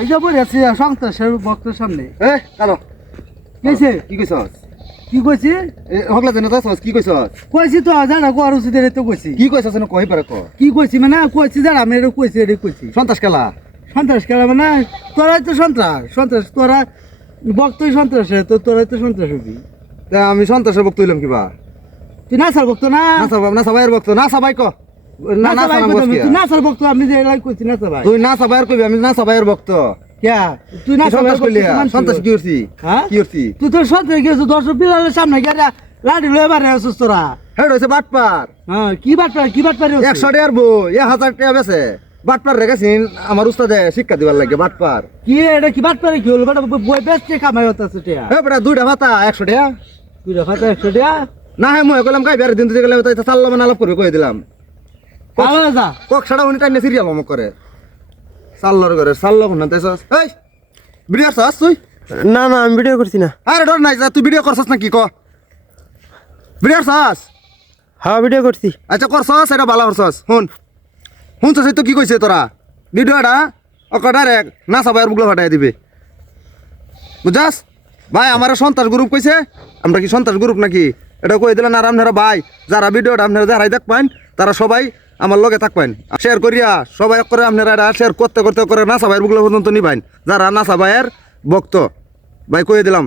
এই যে বলে আছি সন্ত্রাসের বক্তের সামনে। কালো কেছে কি কইছস? কি কইছি? হগলা জানো তো কি কইছস? কইছি তো জানা কো আর উচিত তো কইছি। কি কইছস না কই পারে ক? কি কইছি মানে কইছি জানা আমি এটা কইছি এটা কইছি। সন্ত্রাস খেলা সন্ত্রাস খেলা মানে তোরাই তো সন্ত্রাস তোরা বক্তই সন্ত্রাসে তো তোরাই তো সন্ত্রাস হবি। তা আমি সন্ত্রাসের বক্ত হইলাম কিবা? তুই নাসার বক্ত না? না সবাইয়ের বক্ত না সবাই ক না না তুই নাসার বক্ত আমি যে এলাই কইছি না সবাই। তুই না সবাইয়ের কইবি আমি না সবাইয়ের বক্ত। ক্যা তুই না সন্ত্রাস কইলি সন্ত্রাস কি করছি? হ্যাঁ কি করছি? তুই তো সন্ত্রাস গেছিস 10 বিলালের সামনে গিয়া লাঠি লয়ে বারে আসছিস তোরা। হেড হইছে বাটপার। হ্যাঁ কি বাটপার 100 টাকার বই 1000 টাকা বেছে বাটপার রেখেছিন আমার উস্তাদে শিক্ষা দিবার লাগে বাটপার। কি এটা কি বাটপার কি হলো বেটা বই বেচতে কামাই হতাছে টিয়া। বেটা দুইটা ভাতা 100 টাকা তুই রাখা তো 100 টাকা না হ্যাঁ মই কইলাম কাই বের দিন তুই গেলাম তাই চাল্লা মানে আলাপ করে কই দিলাম আলো যা কক ছাড়া উনি টাইনে সিরিয়াল অমক করে চাল্লার করে চাল্লা কোন তাইছস এই ভিডিও করছস তুই? না না আমি ভিডিও করছি না। আরে ডর নাই যা তুই ভিডিও করছস না কি ক ভিডিও করছস? হ্যাঁ ভিডিও করছি। আচ্ছা করছস এটা ভালো করছস শুনছস তো কি কইছে তোরা ভিডিওটা ওকে ডাইরেক্ট না সবাই বুকলা ফাটাই দিবে বুঝছস ভাই আমার সন্ত্রাস গ্রুপ কইছে আমরা কি সন্ত্রাস গ্রুপ নাকি এটা কই দিলেন আর আপনারা ভাই যারা ভিডিওটা আপনারা যারাই দেখবেন তারা সবাই আমার লগে থাকবেন শেয়ার করিয়া সবাই করে আপনারা এটা শেয়ার করতে করতে করে না সবাই বুকলা পর্যন্ত নিবেন যারা না সবাইয়ের ভক্ত ভাই কই দিলাম।